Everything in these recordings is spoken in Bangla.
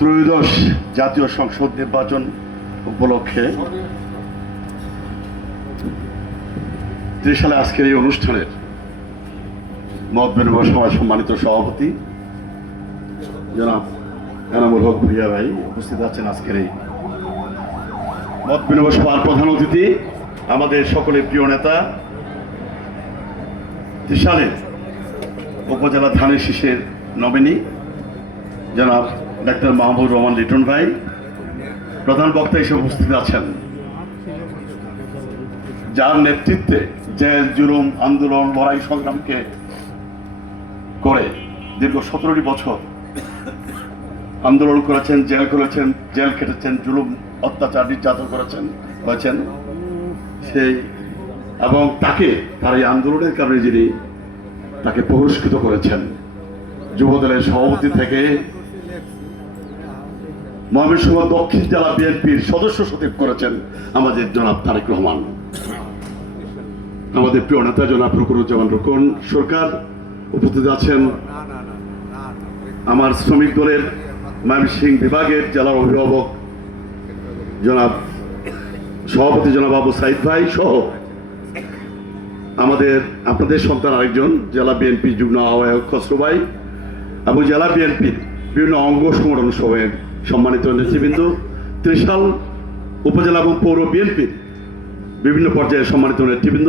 ত্রয়োদশ জাতীয় সংসদ নির্বাচন উপলক্ষে ত্রিশালে আজকের এই অনুষ্ঠানের মত বিনিময় সভায় সম্মানিত সভাপতি জনাব এনামুল হক ভুইয়া ভাই উপস্থিত আছেন। আজকের এই মত বিনিময় সভার প্রধান অতিথি আমাদের সকলের প্রিয় নেতা ত্রিশালের উপজেলা ধানের শীষের নমিনি জনাব ডাক্তার মাহবুবুর রহমান লিটন ভাই প্রধান বক্তা হিসেবে উপস্থিত আছেন, যার নেতৃত্বে জেল জুলুম আন্দোলন লড়াই সংগ্রামকে করে দীর্ঘ 17টি বছর আন্দোলন করেছেন, জেল করেছেন, জেল খেটেছেন, জুলুম অত্যাচার নির্যাতন হয়েছেন সেই এবং তার এই আন্দোলনের কারণে যিনি তাকে পুরস্কৃত করেছেন, যুবদলের সভাপতি থেকে ময়মনসিংহ দক্ষিণ জেলা বিএনপির সদস্য সচিব করেছেন আমাদের জনাব তারেক রহমান, আমাদের প্রিয় নেতা জনাব রুকুনুজ্জামান রুকন সরকার উপস্থিত আছেন, আমার শ্রমিক দলের ময়মনসিংহ বিভাগের জেলার অভিভাবক জনাব সভাপতি জনাব আবু সাইদ ভাই সহ আপনাদের সন্তান আরেকজন জেলা বিএনপি যুগ্ম আহ্বায়ক খসরু ভাই এবং জেলা বিএনপির বিভিন্ন অঙ্গ সংগঠন সভায় সম্মানিত নেতৃবৃন্দ, ত্রিশাল উপজেলা এবং পৌর বিএনপির বিভিন্ন পর্যায়ে সম্মানিত নেতৃবৃন্দ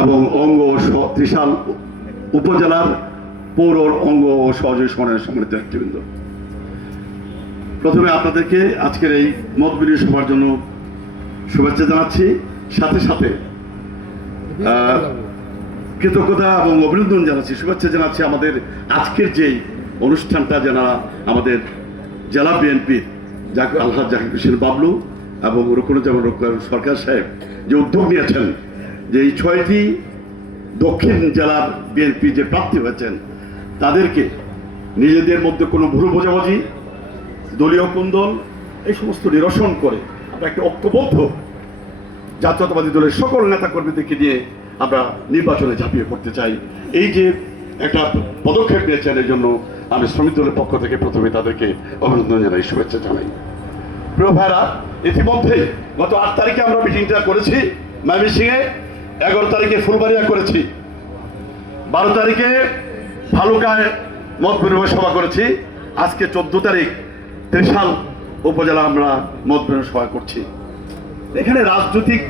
এবং ত্রিশাল উপজেলার পৌর অঙ্গ ও সহযোগী সংগঠনের সম্মানিত নেতৃবৃন্দ, প্রথমে আপনাদেরকে আজকের এই মত বিনিময় সভার জন্য শুভেচ্ছা জানাচ্ছি, সাথে সাথে কৃতজ্ঞতা এবং অভিনন্দন জানাচ্ছি, শুভেচ্ছা জানাচ্ছি আমাদের আজকের যেই অনুষ্ঠানটা যারা আমাদের জেলা বিএনপির আলহাজ জাকির হোসেন বাবলু এবং রুকুনুজ্জামান রুকন সরকার সাহেব যে উদ্যোগ নিয়েছেন যে এই 6টি দক্ষিণ জেলার বিএনপি যে প্রার্থী হয়েছেন তাদেরকে নিজেদের মধ্যে কোনো ভুল বোঝাবুঝি দলীয় কুন্দল এই সমস্ত নিরসন করে আমরা একটা ঐক্যবদ্ধ জাতীয়তাবাদী দলের সকল নেতাকর্মীদেরকে নিয়ে আমরা নির্বাচনে ঝাঁপিয়ে পড়তে চাই। এই যে একটা পদক্ষেপ নিয়েছেন এই জন্য আমি শ্রমিক দলের পক্ষ থেকে প্রথমে তাদেরকে অভিনন্দন জানাই, শুভেচ্ছা জানাই। প্রিয় ভাইরা, ইতিমধ্যেই গত 8 তারিখে আমরা মিটিংটা করেছি ময়মনসিংহে, 11 তারিখে ফুলবাড়িয়া করেছি, 12 তারিখে ভালুকায় মত বিনিময় সভা করেছি, আজকে 14 তারিখ ত্রিশাল উপজেলা আমরা মত বিনিময় সভা করছি। এখানে রাজনৈতিক